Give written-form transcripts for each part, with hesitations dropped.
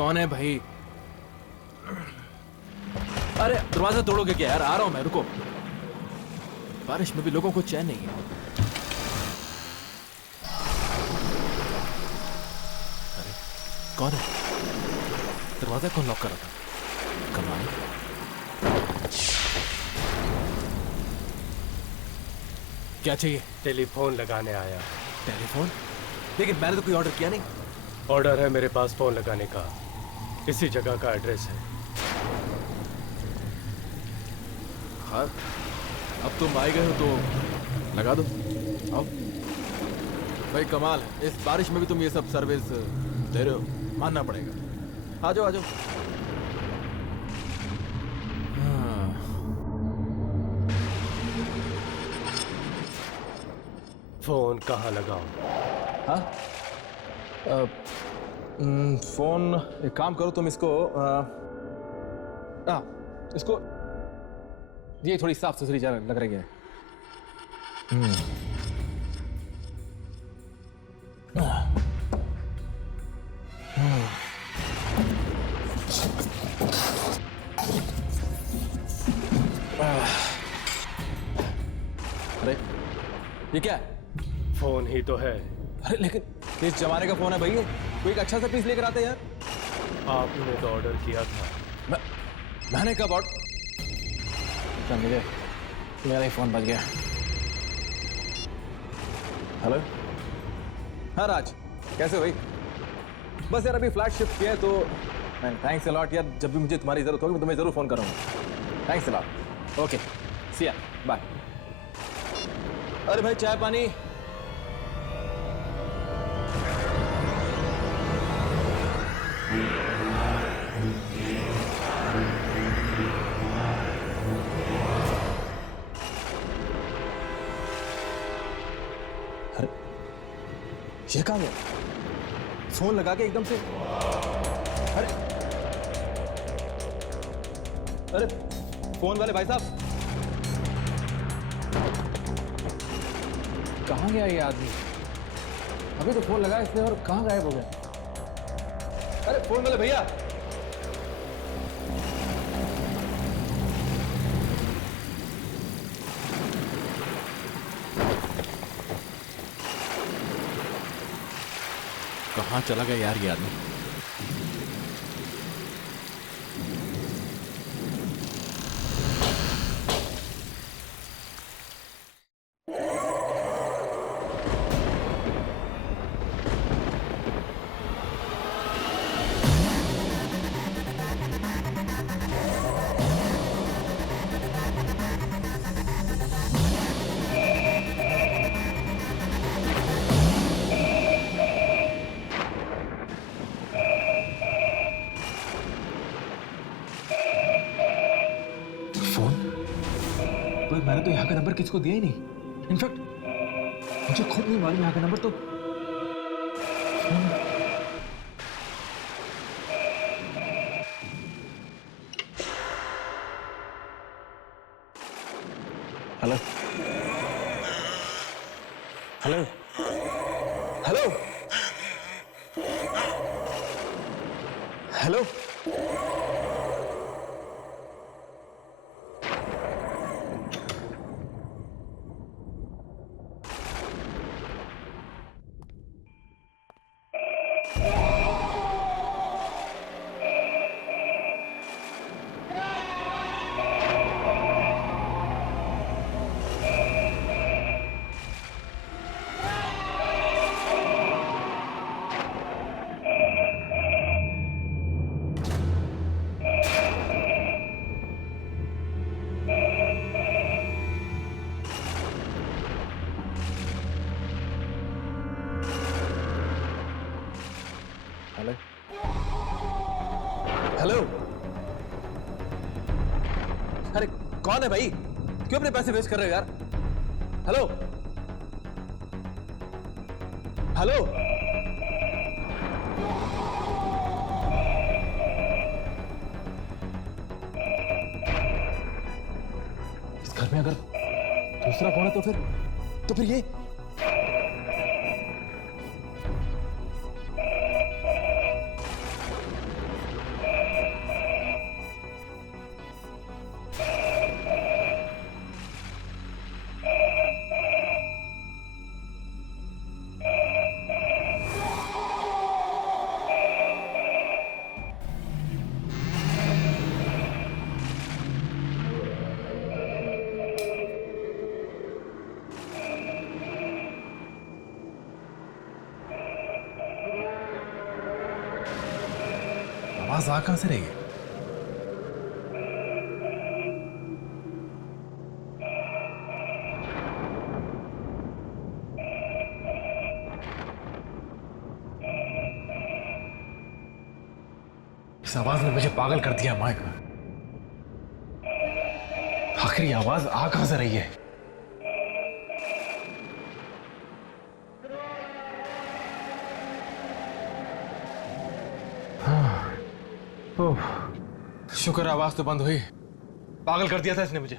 कौन है भाई? अरे दरवाजा तोड़ोगे क्या यार? आ रहा हूं मैं, रुको। बारिश में भी लोगों को चैन नहीं है। अरे कौन है? दरवाजा कौन लॉक कर रहा था? कमाल। क्या चाहिए? टेलीफोन लगाने आया। टेलीफोन? लेकिन मैंने तो कोई ऑर्डर किया नहीं। ऑर्डर है मेरे पास फोन लगाने का। इसी जगह का एड्रेस है। हाँ, अब तुम आए गए हो तो लगा दो। आओ भाई, कमाल है। इस बारिश में भी तुम ये सब सर्विस दे रहे हो, मानना पड़ेगा। आ जाओ आ जाओ। हाँ। फोन कहाँ लगाऊं? हाँ? फोन एक काम करो तुम, इसको इसको ये थोड़ी साफ सुथरी जगह लग रही है। अरे ये क्या है? फोन ही तो है। अरे लेकिन इस जमाने का फोन है भाई, कोई एक अच्छा सा पीस लेकर आते यार। आपने तो ऑर्डर किया था। मैंने कब ऑर्डर? मुझे मेरा ही फोन बज गया। हेलो, हाँ राज, कैसे हो भाई? बस यार अभी फ्लैट शिफ्ट किया है तो थैंक्स अ लॉट यार। जब भी मुझे तुम्हारी जरूरत होगी मैं तुम्हें जरूर फोन करूंगा। Thanks a lot. ओके सी या, बाय। अरे भाई चाय पानी? अरे ये कहाँ गया? फोन लगा के एकदम से। अरे अरे फोन वाले भाई साहब, कहाँ गया ये आदमी? अभी तो फोन लगाया इसने और कहाँ गायब हो गया? अरे फोन वाले भैया, कहाँ चला गया यार ये आदमी? पर मैंने तो यहाँ का नंबर किसी को दिया ही नहीं। इनफैक्ट मुझे खुद नहीं मालूम यहाँ का नंबर तो। Hello hello hello hello. Hello hello. अरे कौन है भाई? क्यों अपने पैसे वेस्ट कर रहे हो यार? Hello hello. इस घर में अगर दूसरा फोन है तो फिर ये आवाज आ कहां से रही है? इस आवाज ने मुझे पागल कर दिया माइक। आखिर ये आवाज आ कहां से रही है? शुक्र है आवाज तो बंद हुई। पागल कर दिया था इसने मुझे।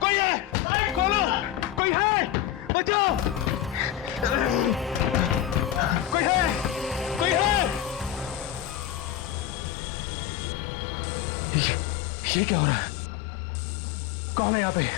कोई है? खोलो! कोई है? बचाओ! कोई है? कोई है? ये क्या हो रहा है? कौन है यहाँ पे?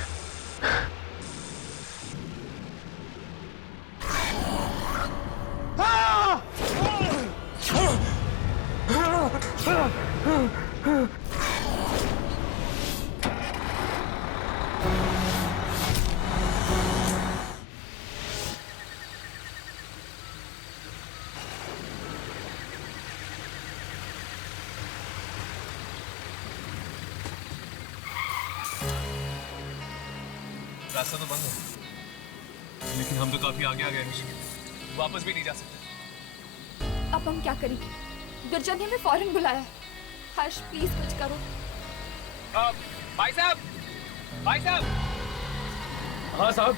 रास्ता तो बंद है, लेकिन हम तो काफी आगे आ गए हैं। वापस भी नहीं जा सकते। अब हम क्या करेंगे? गुरजर ने हमें फौरन बुलाया। हर्ष प्लीज कुछ करो। भाई साहब! भाई साहब! हाँ साहब।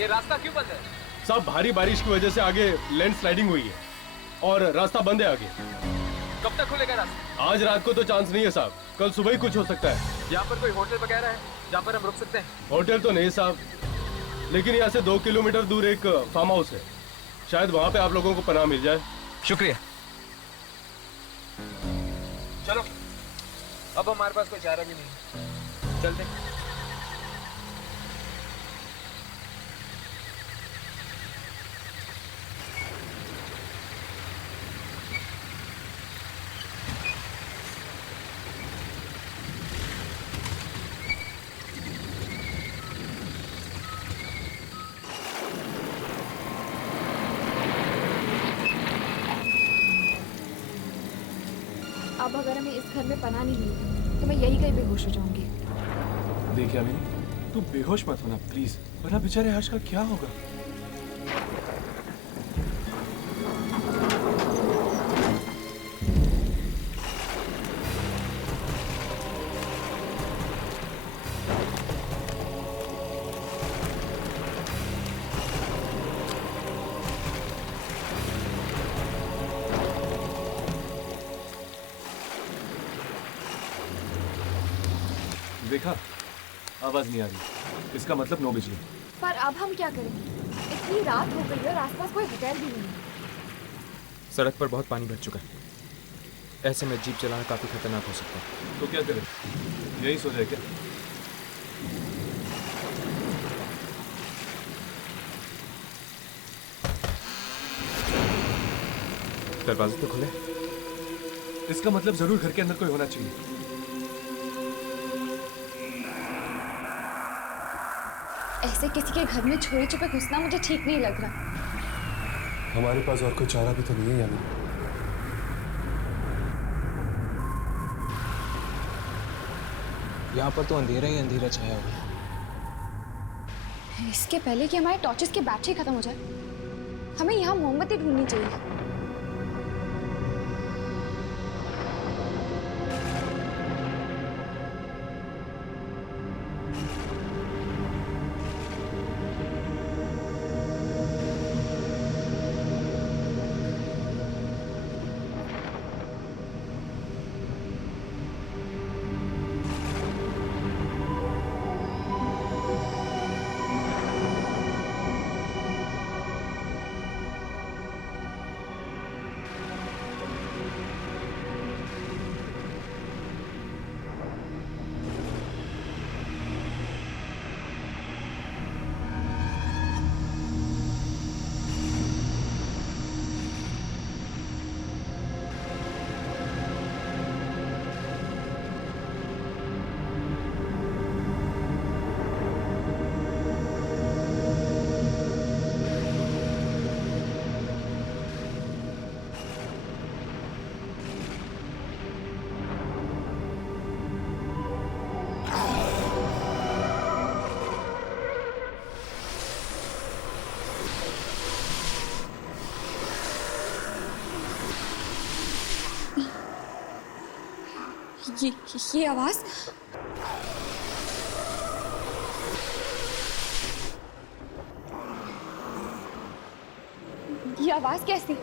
ये रास्ता क्यों बंद है? साहब भारी बारिश की वजह से आगे लैंड स्लाइडिंग हुई है और रास्ता बंद है आगे। कब तक खुलेगा रास्ता? आज रात को तो चांस नहीं है साहब, कल सुबह ही कुछ हो सकता है। यहाँ पर कोई होटल वगैरह है जहाँ पर हम रुक सकते हैं? होटल तो नहीं साहब, लेकिन यहाँ से 2 किलोमीटर दूर एक फार्म हाउस है, शायद वहाँ पे आप लोगों को पनाह मिल जाए। शुक्रिया। चलो, अब हमारे पास कोई चारा भी नहीं, चलते हैं। अब अगर हमें इस घर में पनाह नहीं मिली तो मैं यही कहीं बेहोश हो जाऊंगी। देखिए अमीनी, तू बेहोश मत होना प्लीज, वरना बेचारे हर्ष का क्या होगा। देखा, आवाज नहीं आ रही, इसका मतलब 9 बजे। पर अब हम क्या करेंगे? इतनी रात हो गई है और आसपास कोई होटल भी नहीं है। सड़क पर बहुत पानी भर चुका है, ऐसे में जीप चलाना काफी खतरनाक हो सकता है। तो क्या करें, यही सो जाए क्या? दरवाजे तो खुले। इसका मतलब जरूर घर के अंदर कोई होना चाहिए। ऐसे किसी के घर में चोरी छुपे घुसना मुझे ठीक नहीं लग रहा। हमारे पास और कोई चारा भी तो नहीं है यानी। यहाँ पर तो अंधेरा ही अंधेरा छाया हुआ है। इसके पहले कि हमारे टॉर्चेस की बैटरी खत्म हो जाए, हमें यहाँ मोमबत्ती ढूंढनी चाहिए। ये आवाज, ये आवाज कैसी?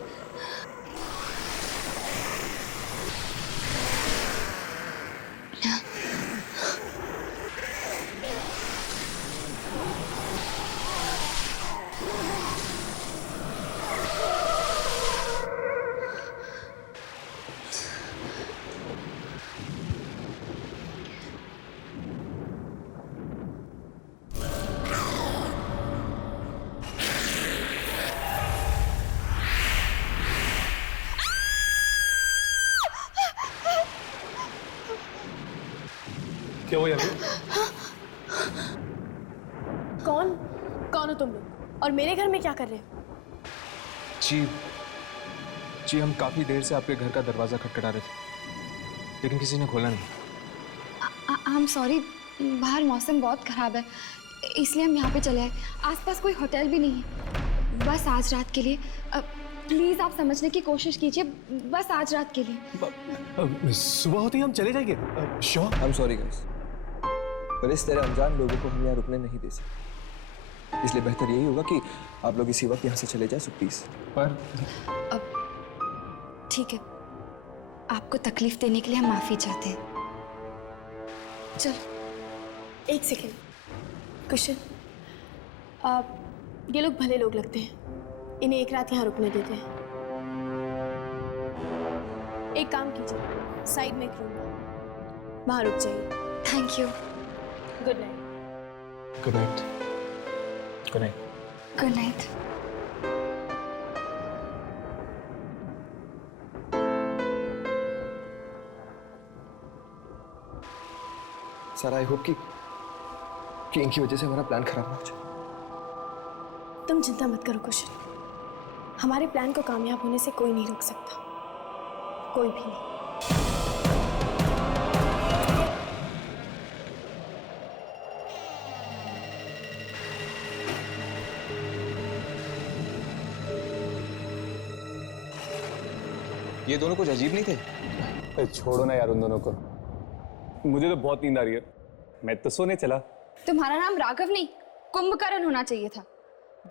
क्या हुआ यार? कौन कौन हो तुम लोग और मेरे घर में क्या कर रहे हो? जी हम काफी देर से आपके घर का दरवाजा खटखटा रहे थे, लेकिन किसी ने खोला नहीं। आई एम सॉरी, बाहर मौसम बहुत खराब है, इसलिए हम यहाँ पे चले आए। आसपास कोई होटल भी नहीं है। बस आज रात के लिए प्लीज आप समझने की कोशिश कीजिए, बस आज रात के लिए। सुबह होते ही हम चले जाएंगे। Sure. I am sorry guys, पर इस तरह अनजान लोगों को हम यहाँ रुकने नहीं दे सकते, इसलिए बेहतर यही होगा कि आप लोग इसी वक्त यहाँ से चले जाए। So please. पर ठीक है, आपको तकलीफ देने के लिए हम माफी चाहते हैं। चल एक सेकेंड कुशन, ये लोग भले लोग लगते हैं, इन्हें एक रात यहाँ रुकने देते हैं। एक काम कीजिए, साइड में एक रूम है, वहाँ रुक जाइए। Thank you. Good night. Good night. Good night. Good night. Sir I hope कि इनकी वजह से हमारा प्लान खराब ना हो जाए। तुम चिंता मत करो कुशन, हमारे प्लान को कामयाब होने से कोई नहीं रोक सकता, कोई भी नहीं। ये दोनों कुछ अजीब नहीं थे? छोड़ो ना यार उन दोनों को, मुझे तो बहुत नींद आ रही है, मैं तो सोने चला। तुम्हारा नाम राघव नहीं कुंभकर्ण होना चाहिए था,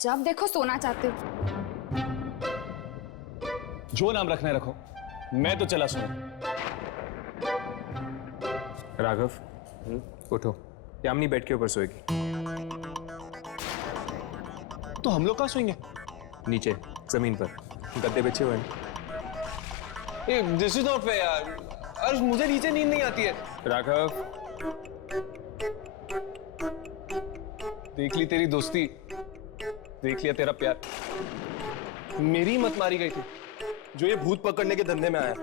जब देखो सोना चाहते हो। जो नाम रखना है रखो, मैं तो चला सोने। राघव, उठो, यामिनी बेड के ऊपर सोएगी। तो हम लोग कहाँ सोएंगे? नीचे जमीन पर गद्दे बिछे हुए हैं। दिस इज नॉट फेयर यार। अर्श, मुझे नीचे नींद नहीं आती है। राघव, देख ली तेरी दोस्ती, देख लिया तेरा प्यार। मेरी मत मारी गई थी जो ये भूत पकड़ने के धंधे में आया।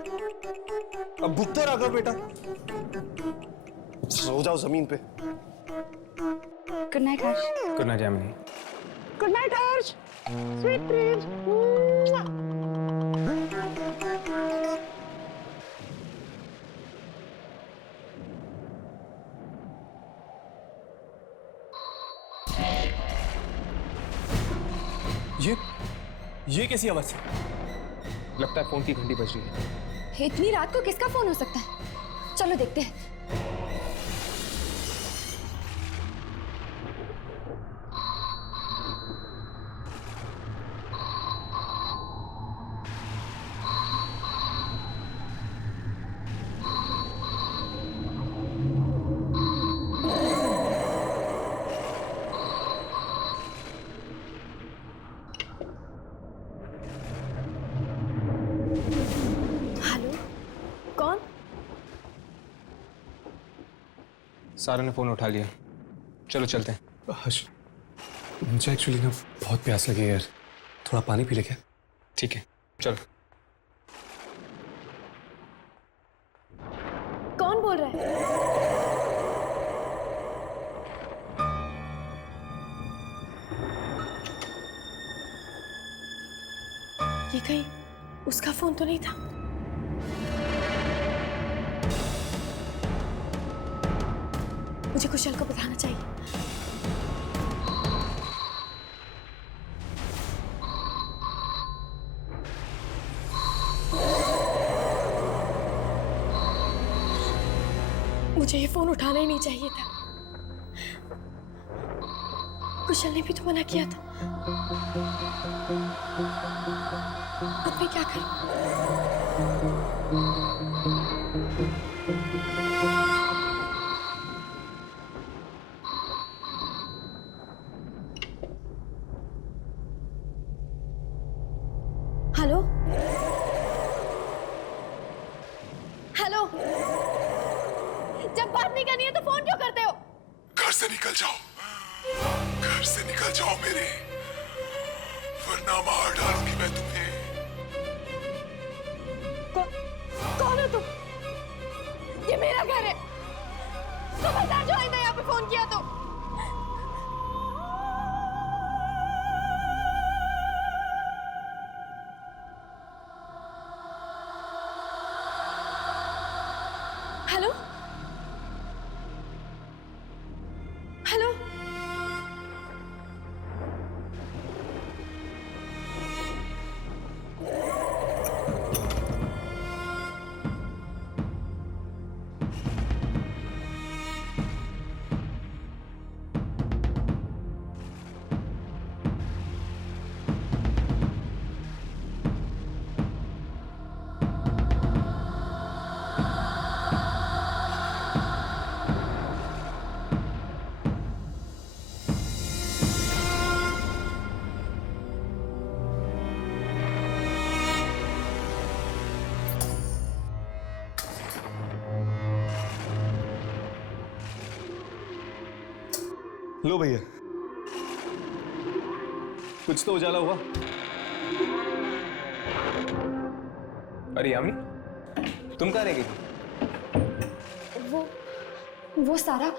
अब भुगतो राघव बेटा। सो जाओ जमीन पे। Good night Harsh. Good night Yamini. Good night Harsh. Sweet dreams. ये कैसी आवाज है? लगता है फोन की घंटी बज रही है। इतनी रात को किसका फोन हो सकता है? चलो देखते हैं। हेलो, कौन? सारा ने फोन उठा लिया। चलो चलते हैं। हर्ष, मुझे एक्चुअली ना बहुत प्यास लगी है यार। थोड़ा पानी पी ले क्या? ठीक है, चलो। कौन बोल रहा है? ये कहीं उसका फोन तो नहीं था? मुझे कुशल को बताना चाहिए। मुझे ये फोन उठाना ही नहीं चाहिए था। कुशल ने भी तो मना किया था। अब मैं क्या करूं? Hello, hello. जब बात नहीं करनी है तो फोन क्यों करते हो? घर से निकल जाओ, घर से निकल जाओ मेरे, वरना मार डालूंगी मैं तुम्हें। कौन हो तुम? ये मेरा घर है। खबरदार जो आइंदा यहाँ पे फोन किया तो। Hello, hello. लो भैया, कुछ तो उजाला हुआ। अरे यामिनी, तुम कहाँ रह गई थी? वो सारा,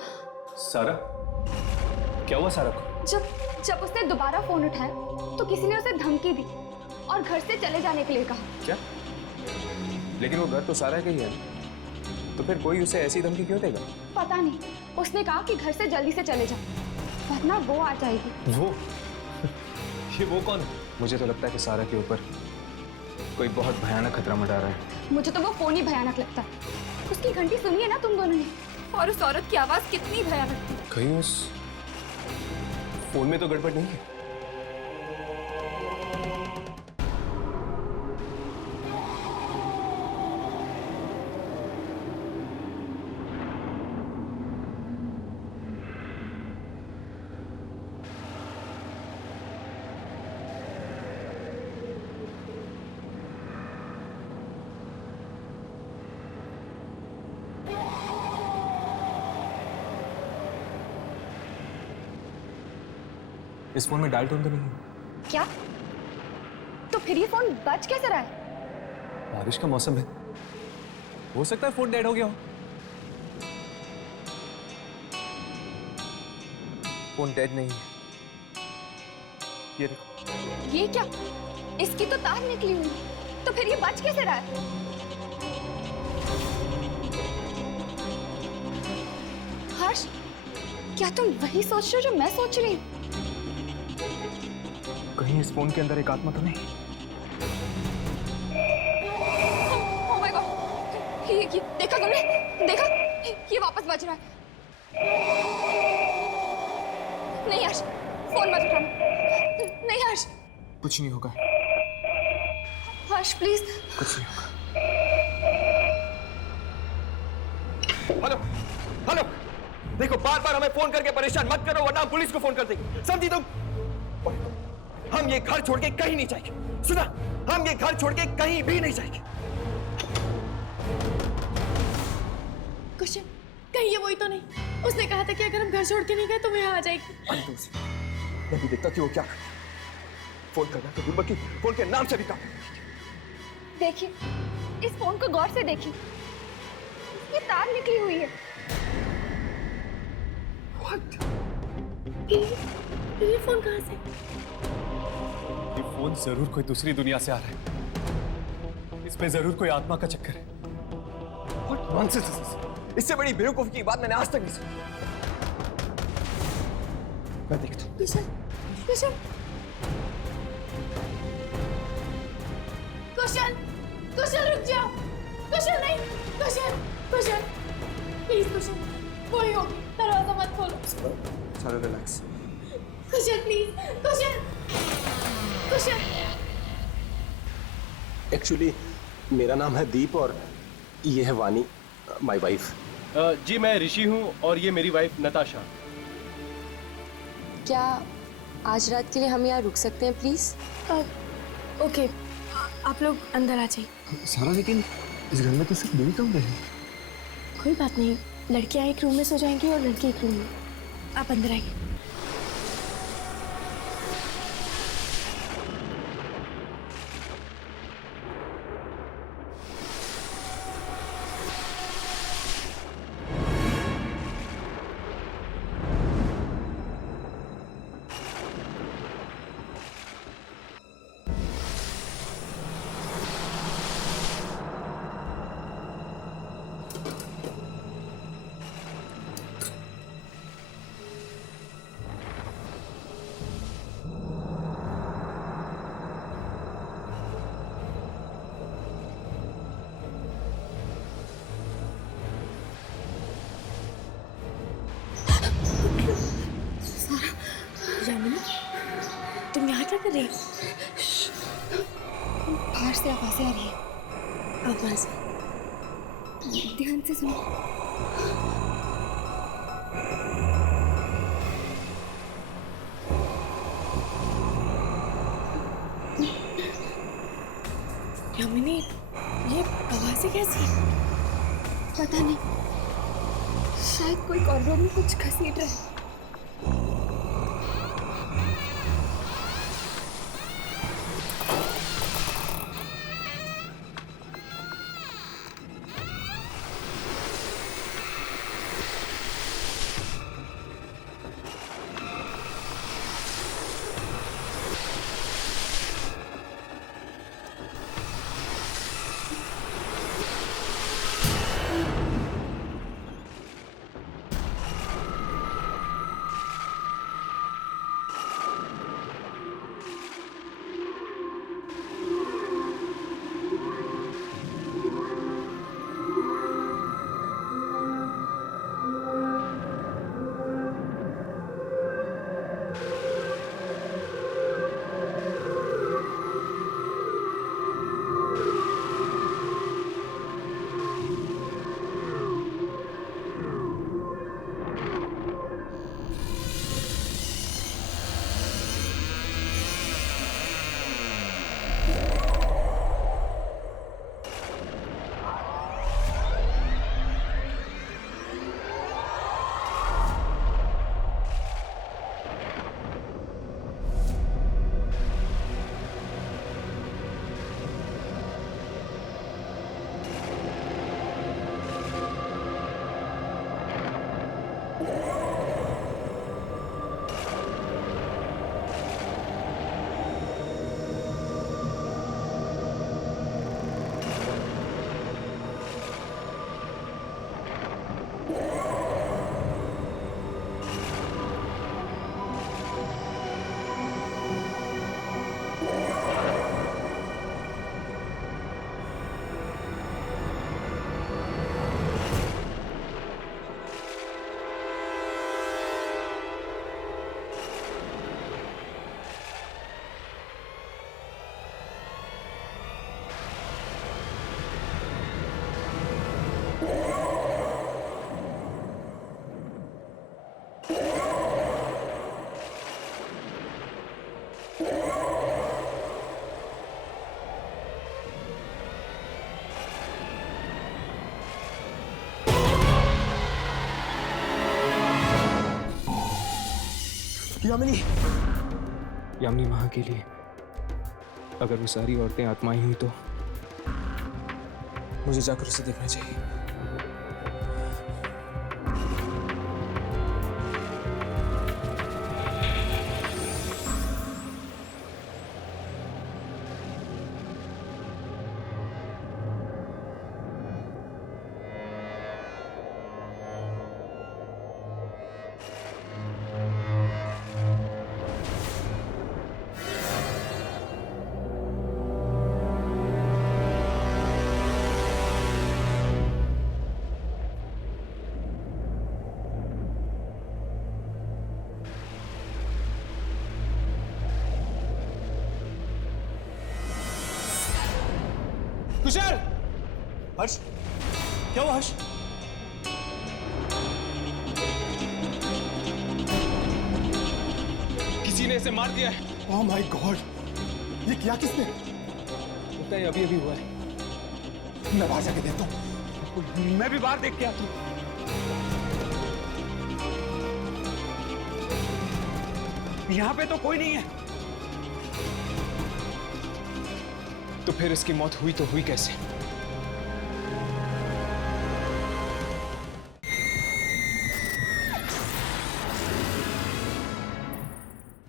क्या हुआ सारा को? जब उसने दोबारा फोन उठाया तो किसी ने उसे धमकी दी और घर से चले जाने के लिए कहा। क्या? लेकिन वो घर तो सारा का ही है, तो फिर कोई उसे ऐसी धमकी क्यों देगा? पता नहीं, उसने कहा कि घर से जल्दी से चले जाओ वरना वो आ जाएगी। वो? ये वो कौन है? मुझे तो लगता है कि सारा के ऊपर कोई बहुत भयानक खतरा मंडरा रहा है। मुझे तो वो फोन ही भयानक लगता है। उसकी घंटी सुनी है ना तुम दोनों ने, और उस औरत की आवाज कितनी भयानक थी। कहीं उस फोन में तो गड़बड़ नहीं है? इस फोन में डायल टोन तो नहीं है। क्या? तो फिर ये फोन बज कैसे रहा है? बारिश का मौसम है, हो सकता है फोन डेड हो गया हो। फोन डेड नहीं है, ये देखो। ये क्या? इसकी तो तार निकली हुई, तो फिर ये बज कैसे रहा है? हर्ष, क्या तुम वही सोच रहे हो जो मैं सोच रही हूँ? कहीं इस फोन के अंदर एक आत्मा तो नहीं? Oh my God! ये देखा तुमने? देखा? ये वापस बज रहा है। नहीं हर्ष, फोन मत उठाना। नहीं हर्ष। कुछ नहीं होगा, हर्ष प्लीज। कुछ नहीं होगा। हेलो हेलो, देखो बार बार हमें फोन करके परेशान मत करो वरना हम पुलिस को फोन कर देंगे, समझी तुम? हम ये घर छोड़ के कहीं नहीं जाएंगे, सुना? हम ये घर छोड़ के कहीं भी नहीं जाएंगे। कुशन, कहीं ये वही तो नहीं? उसने कहा था कि अगर हम घर छोड़ के नहीं गए तो वो यहाँ आ जाएगी। मैं भी देखता कि वो क्या कर। फोन करना तो दूर की फोन के नाम से भी काम। देखिए, इस फोन को गौर से देखिए, इसकी तार निकली हुई है। What? ये फोन कहाँ से? ये फोन जरूर कोई दूसरी दुनिया से आ रहा है, इसमें जरूर कोई आत्मा का चक्कर है। What nonsense is this? इससे बड़ी बेवकूफी की बात मैंने आज तक नहीं सुनी। मैं देखता हूँ। कुशन, कुशन, कुशन, कुशन रुक जाओ। कुशन नहीं, कुशन, कुशन, प्लीज कुशन, कोई होगी, दरवाजा मत खोलो। चलो relax. Cushion please, cushion, cushion. Actually मेरा नाम है दीप और ये है वानी, माय वाइफ। जी मैं ऋषि हूँ और ये मेरी वाइफ नताशा। क्या आज रात के लिए हम यहाँ रुक सकते हैं प्लीज? ओके, आप लोग अंदर आ जाइए। सारा लेकिन इस घर में तो सिर्फ दो ही कमरे हैं। कोई बात नहीं, लड़कियां एक रूम में सो जाएंगी और लड़के एक रूम में। आप अंदर आइए। तुम यहाँ क्या कर रही हो? बाहर से आवाजें आ रही है। आवाज? ध्यान से सुनो। यामिनी, ये आवाजें कैसी? पता नहीं, शायद कोई कॉरिडोर में कुछ घसीट रहा है। यामिनी, यामिनी वहां के लिए अगर वो सारी औरतें आत्माएं हुई तो मुझे जाकर उसे देखना चाहिए। कुशल! हर्ष, क्या हुआ हर्ष? किसी ने इसे मार दिया है। ओह माय गॉड, ये किया किसने? लगता है अभी अभी हुआ है। मैं बाहर जाके देखता हूँ। मैं भी बाहर देख के आता हूँ। यहाँ पे तो कोई नहीं है। तो फिर इसकी मौत हुई तो हुई कैसे?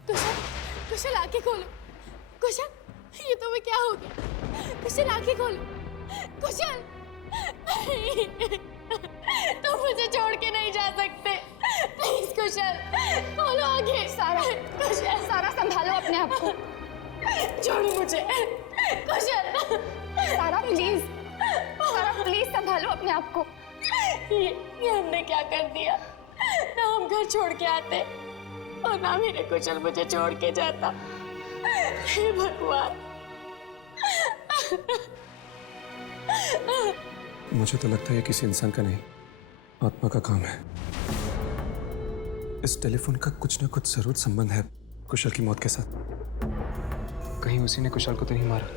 कुशल, कुशल आंखें खोलो। कुशल, ये तुम्हें क्या हो गया? कुशल आंखें खोलो। कुशल, तुम मुझे छोड़ के नहीं जा सकते। प्लीज कुशल, खोलो आंखें। सारा, कुशल, सारा संभालो अपने आप को। छोड़ो मुझे। कुशल, सारा प्लीज, सारा प्लीज संभालो अपने आप को। ये हमने क्या कर दिया? ना हम घर छोड़ के आते और ना मेरे कुशल मुझे छोड़ के जाता। हे भगवान। मुझे तो लगता है ये किसी इंसान का नहीं, आत्मा का काम है। इस टेलीफोन का कुछ ना कुछ जरूर संबंध है कुशल की मौत के साथ। कहीं उसी ने कुशल को तो नहीं मारा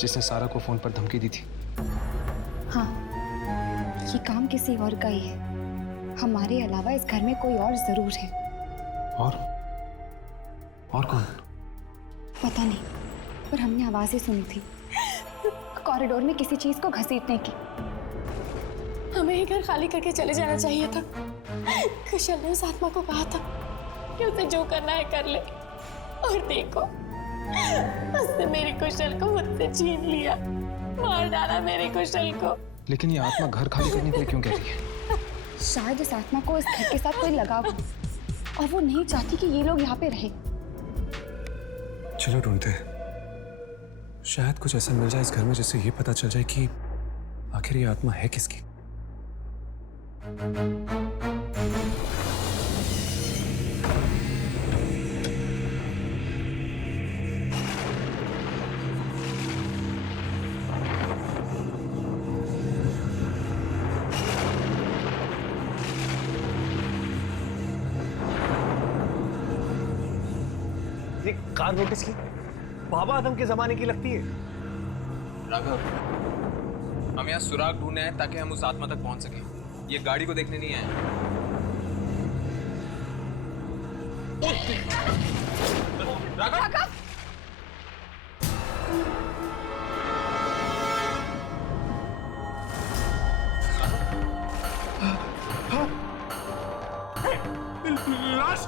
जिसने सारा को फोन पर धमकी दी थी? हाँ, ये काम किसी और का ही है। हमारे अलावा इस घर में कोई और जरूर है। और कौन? पता नहीं, पर हमने आवाजें सुनी थी कॉरिडोर में किसी चीज को घसीटने की। हमें ये घर खाली करके चले जाना चाहिए था। कुशल ने उस आत्मा को कहा था कि उसे जो करना है कर ले, और देखो उसने मेरी कुशल को मुझसे छीन लिया, मार डाला मेरे कुशल को। लेकिन ये आत्मा घर खाली करने के लिए क्यों कह रही है? शायद इस आत्मा को इस घर के साथ कोई लगाव हो और वो नहीं चाहती कि ये लोग यहाँ पे रहे। चलो ढूंढते हैं, शायद कुछ ऐसा मिल जाए इस घर में जिससे ये पता चल जाए कि आखिर ये आत्मा है किसकी। ये कार नोटिस की बाबा आदम के जमाने की लगती है। राघव, हम यहाँ सुराग ढूंढने हैं ताकि हम उस आत्मा तक पहुंच सकें। ये गाड़ी को देखने नहीं आए। राघव! लाश!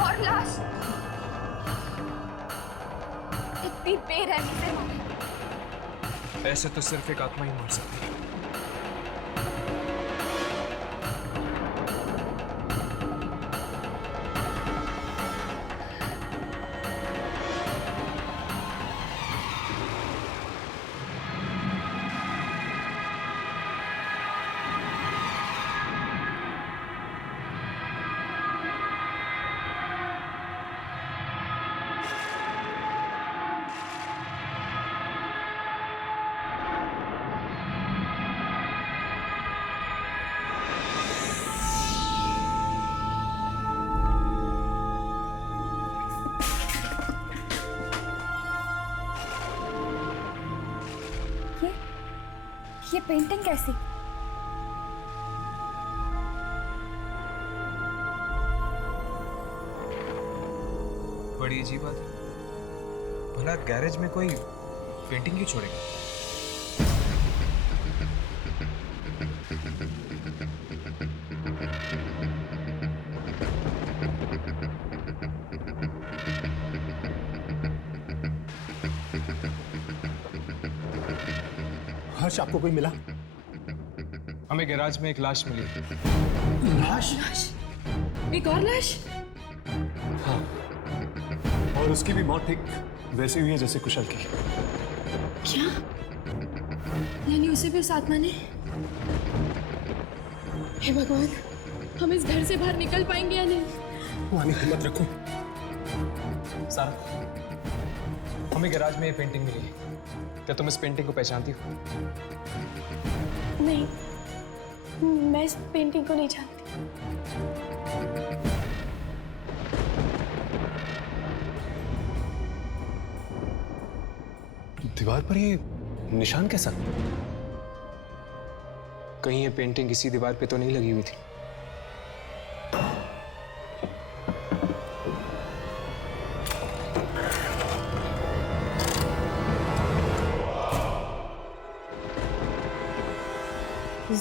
और लाश इतनी बेरहमी से मारा। ऐसे तो सिर्फ एक आत्मा ही मार सकती है। ये पेंटिंग कैसी? बड़ी अजीब बात है। भला गैरेज में कोई पेंटिंग क्यों छोड़ेगा? हर्ष, आपको कोई मिला? हमें गैराज में एक लाश मिली। लाश? एक और लाश? हाँ, और उसकी भी मौत ठीक वैसे हुई है जैसे कुशल की। क्या? यानी उसे भी उस आत्मा ने? हे भगवान, हम इस घर से बाहर निकल पाएंगे या नहीं? वानी, हिम्मत रखो। सारा, हमें गैराज में ये पेंटिंग मिली है। क्या तुम इस पेंटिंग को पहचानती हो? नहीं, मैं इस पेंटिंग को नहीं जानती। दीवार पर ये निशान कैसा? कहीं ये पेंटिंग इसी दीवार पे तो नहीं लगी हुई थी?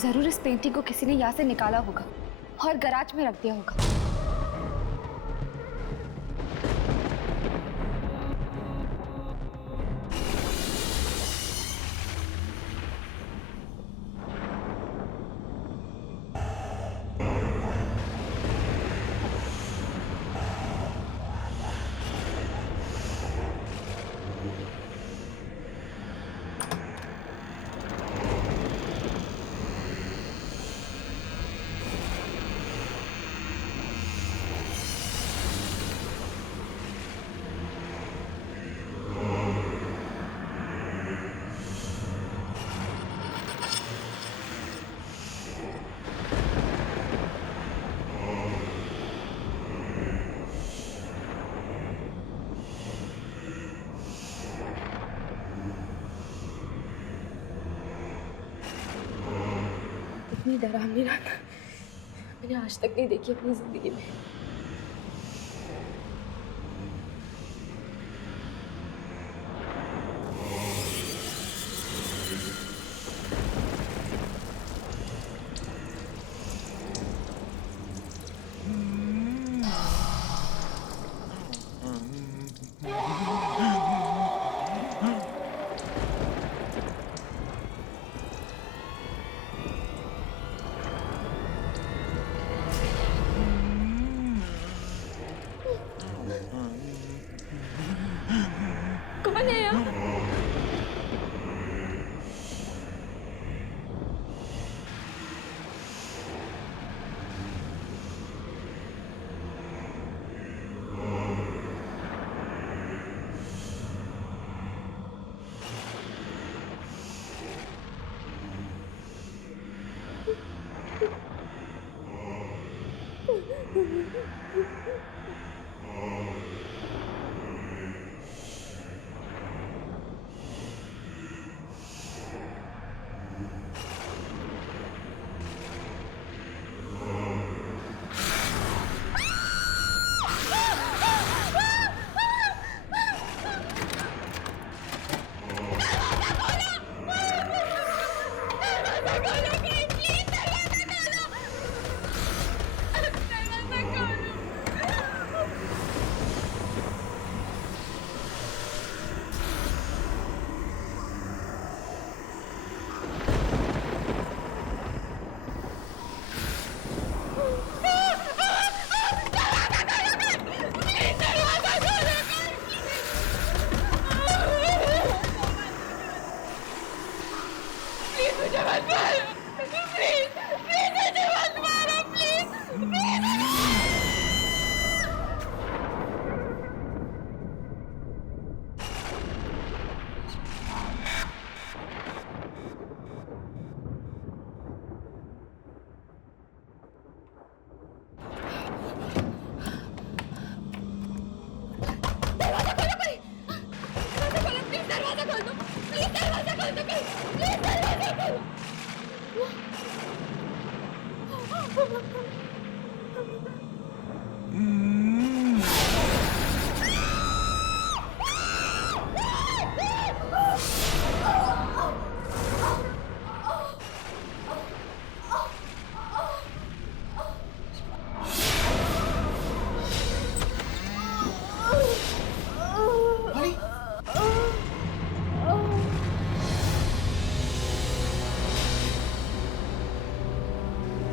जरूर इस पेंटिंग को किसी ने यहाँ से निकाला होगा और गैराज में रख दिया होगा। इतनी डरावनी रात मैंने आज तक नहीं देखी अपनी जिंदगी में। कौन है यहाँ?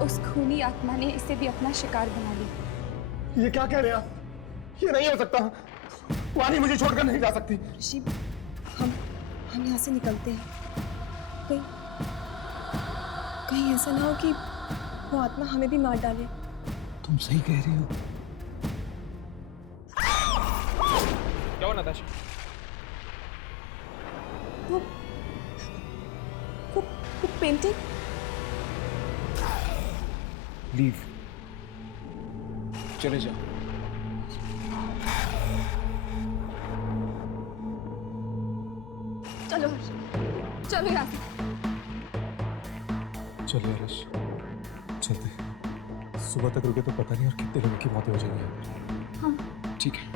उस खूनी आत्मा ने इसे भी अपना शिकार बना लिया। ये क्या कह रहे हैं आप? ये नहीं हो सकता। वानी मुझे छोड़कर नहीं जा सकती। ऋषि, हम यहाँ से निकलते हैं। कहीं कहीं ऐसा ना हो कि वो आत्मा हमें भी मार डाले। तुम सही कह रही हो। क्या हुआ नताशा? वो पेंटिंग। लीव, चले जाओ। चलो हर्ष, चलो यहाँ से। चलिए हर्ष, चलते हैं। सुबह तक रुके तो पता नहीं और कितने लोगों की मौतें हो जाएंगी। हाँ ठीक है,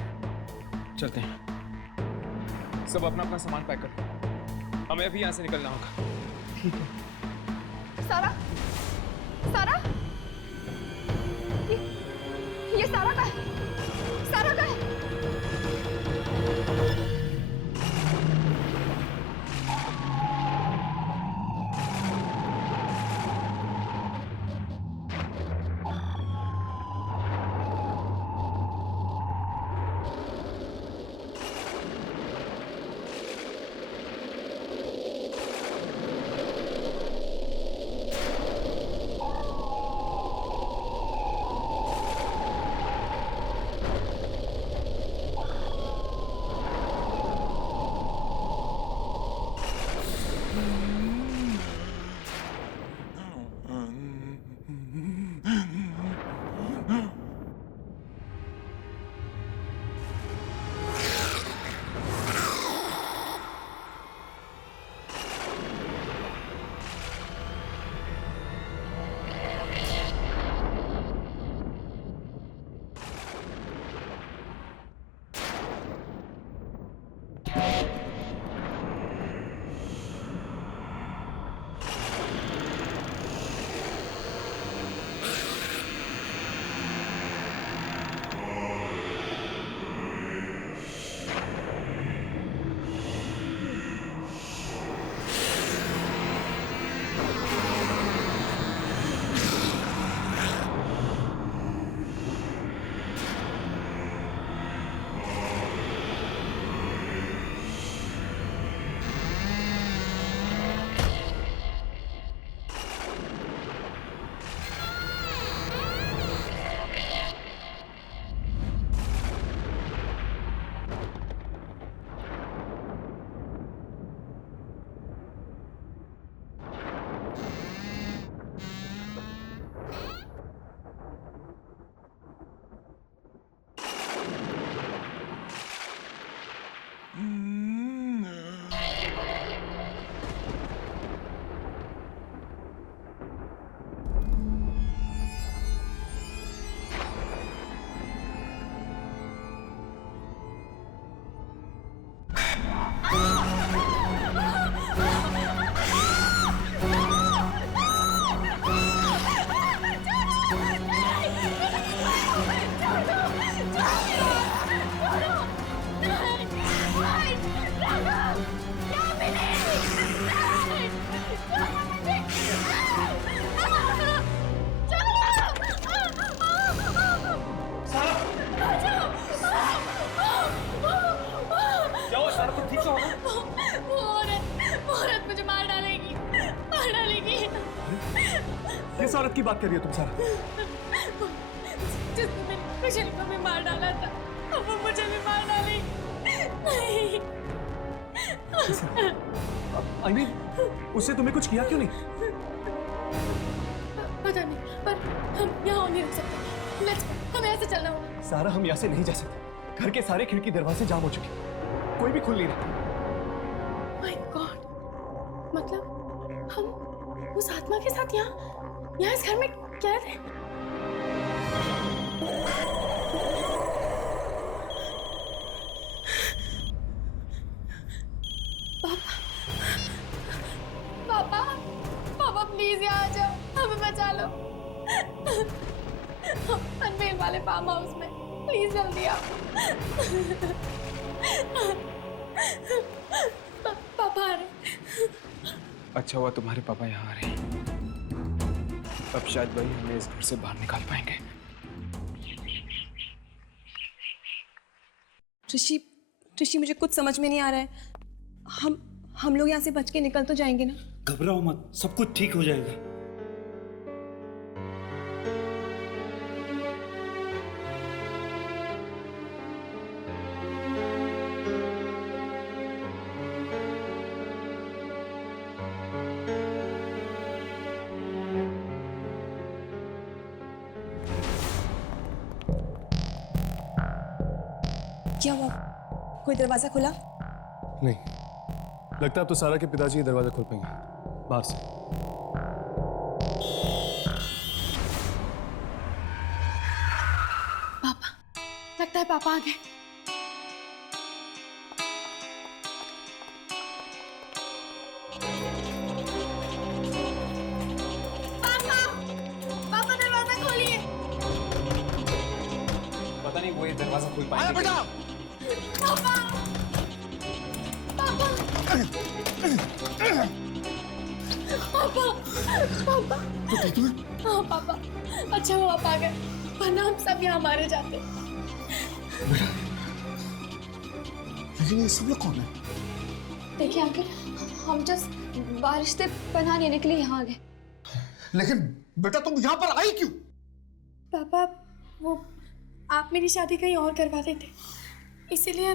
चलते हैं। सब अपना अपना सामान पैक करो, हमें अभी यहाँ से निकलना होगा। ठीक है। सारा, सारा, ये सारा का है, सारा का है। किस औरत की बात कर रही हो तुम सारा? जिसने मेरी कुशल को भी मार डाला था, अब वो मुझे भी मार डालेगी। नहीं। आई मीन, उससे तुम्हें कुछ किया क्यों नहीं? पता नहीं, पर हम यहाँ नहीं रुक सकते। लेट्स गो, हमें ऐसे चलना होगा। सारा, हम यहाँ से नहीं जा सकते। घर के सारे खिड़की दरवाजे जाम हो चुके, कोई भी खुल नहीं रहा। माय गॉड, मतलब हम उस आत्मा के साथ यहाँ इस घर में कैद है। पापा, पापा प्लीज यहाँ आ जाओ, हमें बचा लो। अनमेल वाले फार्म हाउस में, प्लीज जल्दी आओ। पापा आ रहे। अच्छा हुआ तुम्हारे पापा यहाँ आ रहे हैं। अब शायद वही हमें इस घर से बाहर निकाल पाएंगे। ऋषि मुझे कुछ समझ में नहीं आ रहा है। हम लोग यहाँ से बच के निकल तो जाएंगे ना? घबराओ मत, सब कुछ ठीक हो जाएगा। क्या हुआ? कोई दरवाजा खुला? नहीं, लगता है अब तो सारा के पिताजी ही दरवाजा खोल पाएंगे बाहर से। पापा, लगता है पापा आ गए। पापा दरवाजा खोलिए। पता नहीं वो ये दरवाजा खोल पाएंगे। बेटा पापा पापा पापा पापा हाँ पापा, अच्छा हुआ आप आ गए, वरना हम सब यहाँ मारे जाते। लेकिन ये सब लोग कौन है? देखिए अंकल, हम जस्ट बारिश से पनाह लेने के लिए यहाँ आ गए। लेकिन बेटा तुम यहाँ पर आई क्यों? पापा वो आप मेरी शादी कहीं और करवा देते, इसीलिए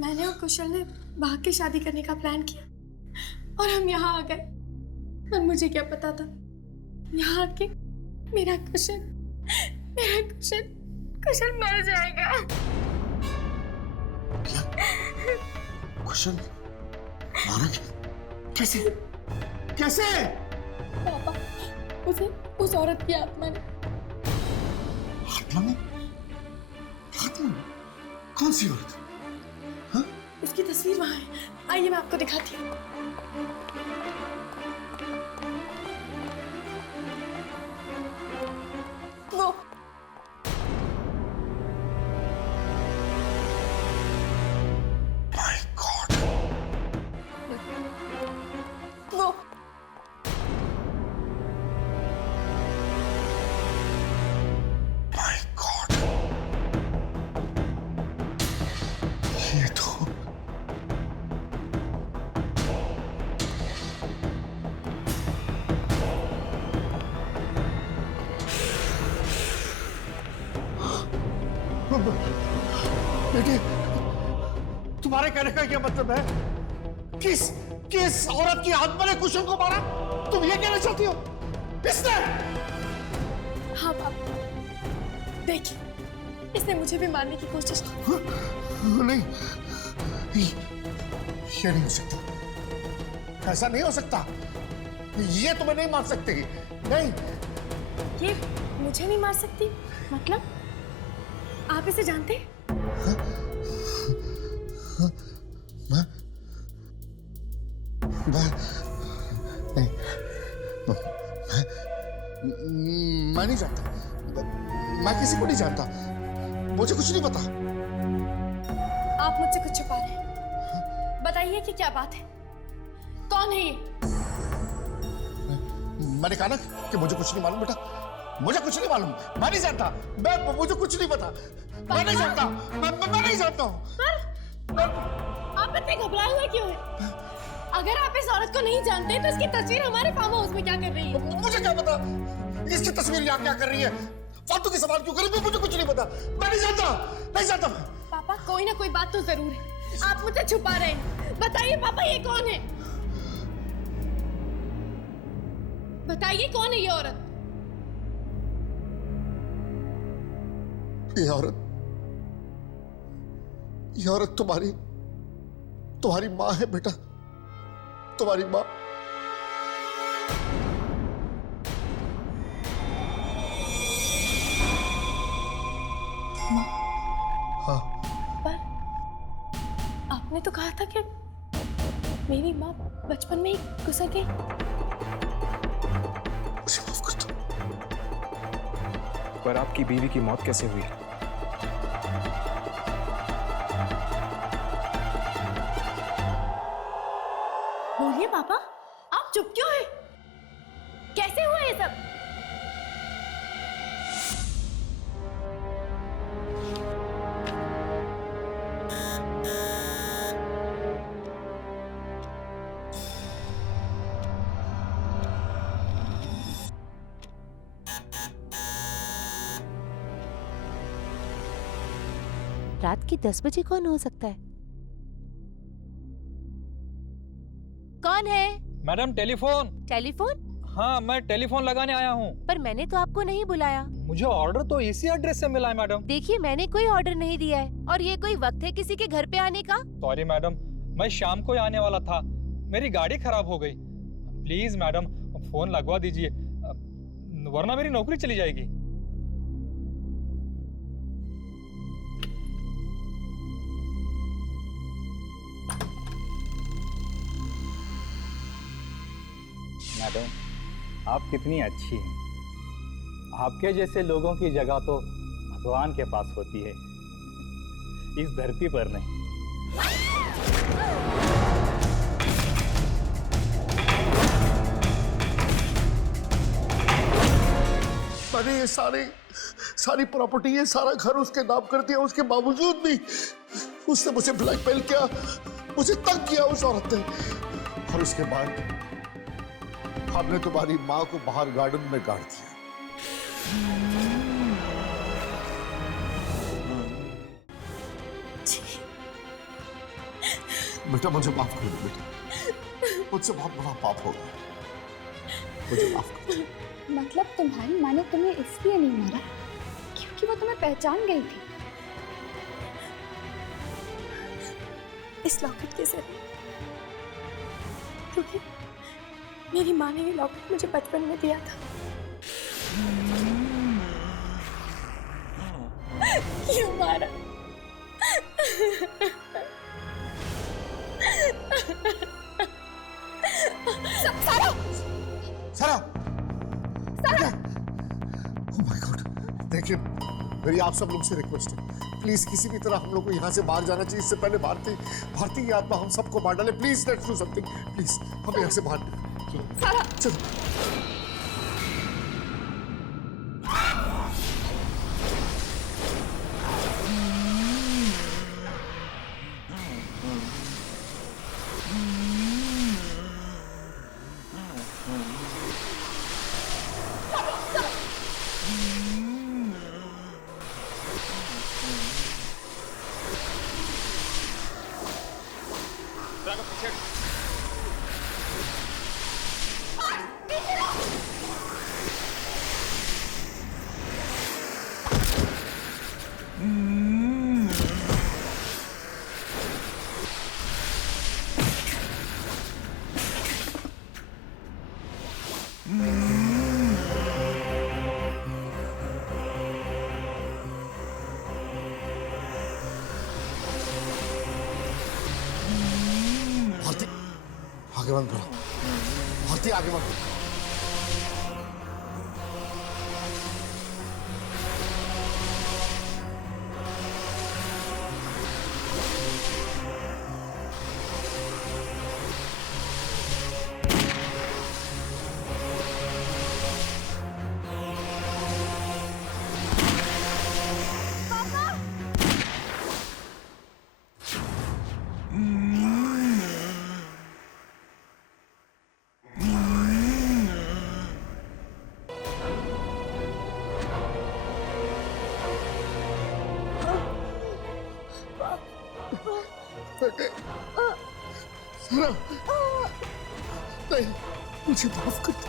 मैंने और कुशल ने भाग के शादी करने का प्लान किया और हम यहाँ आ गए। और मुझे क्या पता था यहाँ आके मेरा कुशल मर जाएगा। क्या? कुशल मारा क्या? कैसे? पापा उसे उस औरत की आत्मा ने। आत्मा? कौन सी औरत? हाँ? उसकी तस्वीर वहां है, आइए मैं आपको दिखाती हूँ। वो My God! वो My God! ये तो बेटे, तुम्हारे कहने का क्या मतलब है? किस औरत की आत्मा ने कुशल को मारा? तुम ये कहना चाहती हो? इसने? हाँ पापा, देखिए इसने मुझे भी मारने की कोशिश की। नहीं, ये नहीं हो सकता। ऐसा नहीं हो सकता। ये तुम्हें नहीं मार सकती। नहीं। ये मुझे नहीं मार सकती? मतलब आप इसे जानते हैं? मैं नहीं जानता। मैं किसी को नहीं जानता। मुझे कुछ नहीं पता। आप मुझसे कुछ छुपा रहे हैं। बताइए कि क्या बात है, कौन है ये? मैंने कहा ना कि मुझे कुछ नहीं मालूम बेटा। मुझे कुछ नहीं मालूम। मैं नहीं जानता। मुझे कुछ नहीं पता। मैं नहीं जानता। मैं नहीं जानता हूँ। आप इतने घबराए हुए क्यों हैं? अगर आप इस औरत को नहीं जानते तो इसकी तस्वीर हमारे फार्म हाउस में क्या कर रही है? मुझे क्या पता इसकी तस्वीर यहाँ क्या कर रही है? फालतू के सवाल क्यों कर रही है? मुझे कुछ नहीं पता। मैं नहीं जानता। नहीं जानता मैं। पापा कोई ना कोई बात तो जरूर है, आप मुझसे छुपा रहे हैं। बताइए पापा ये कौन है? बताइए कौन है ये औरत? ये औरत तुम्हारी माँ है बेटा। तुम्हारी माँ। माँ? हाँ। पर आपने तो कहा था कि मेरी माँ बचपन में ही गुजर गई। मुझे माफ कर दो। पर आपकी बीवी की मौत कैसे हुई? बोलिए पापा, आप चुप क्यों हैं? कैसे हुआ ये सब? रात के 10 बजे कौन हो सकता है? कौन है? Madam telephone. टेलीफोन? हाँ, मैं टेलीफोन लगाने आया हूँ। पर मैंने तो आपको नहीं बुलाया। मुझे ऑर्डर तो इसी एड्रेस से मिला है मैडम। देखिए, मैंने कोई ऑर्डर नहीं दिया है और ये कोई वक्त है किसी के घर पे आने का? सॉरी मैडम, मैं शाम को ही आने वाला था, मेरी गाड़ी खराब हो गई। प्लीज मैडम फोन लगवा दीजिए, वरना मेरी नौकरी चली जाएगी। मैडम आप कितनी अच्छी हैं। आपके जैसे लोगों की जगह तो भगवान के पास होती है, इस धरती पर नहीं। मैंने ये सारी प्रॉपर्टी, ये सारा घर उसके नाम कर दिया, उसके बावजूद भी उसने मुझे ब्लैकमेल किया, मुझे तंग किया उस औरत ने। और उसके बाद हमने तुम्हारी माँ को बाहर गार्डन में गाड़ दिया। बेटा मुझे माफ कर दो बेटा, मुझसे बहुत बड़ा पाप हो गया, मुझे माफ कर दो। मतलब तुम्हारी माँ ने तुम्हें इसलिए नहीं मारा क्योंकि वो तुम्हें पहचान गई थी? इस लॉकेट के जरिए, क्योंकि मेरी माँ ने ये लॉकेट मुझे बचपन में दिया था। क्यों मारा? सारा! सारा! सारा! Oh my God! देखिए, मेरी आप सब लोग से रिक्वेस्ट है, प्लीज किसी भी तरह हम लोग को यहाँ से बाहर जाना चाहिए। इससे पहले भारती की आत्मा हम सबको मार डाले। Please let's do something, please हम यहाँ से बाहर सारा! चलो। आगे बंद करो भारती, आगे बंद करो। नहीं, मुझे माफ कर दो।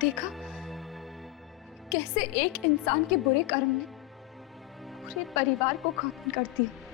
देखा कैसे एक इंसान के बुरे कर्म ने पूरे परिवार को खत्म कर दिया।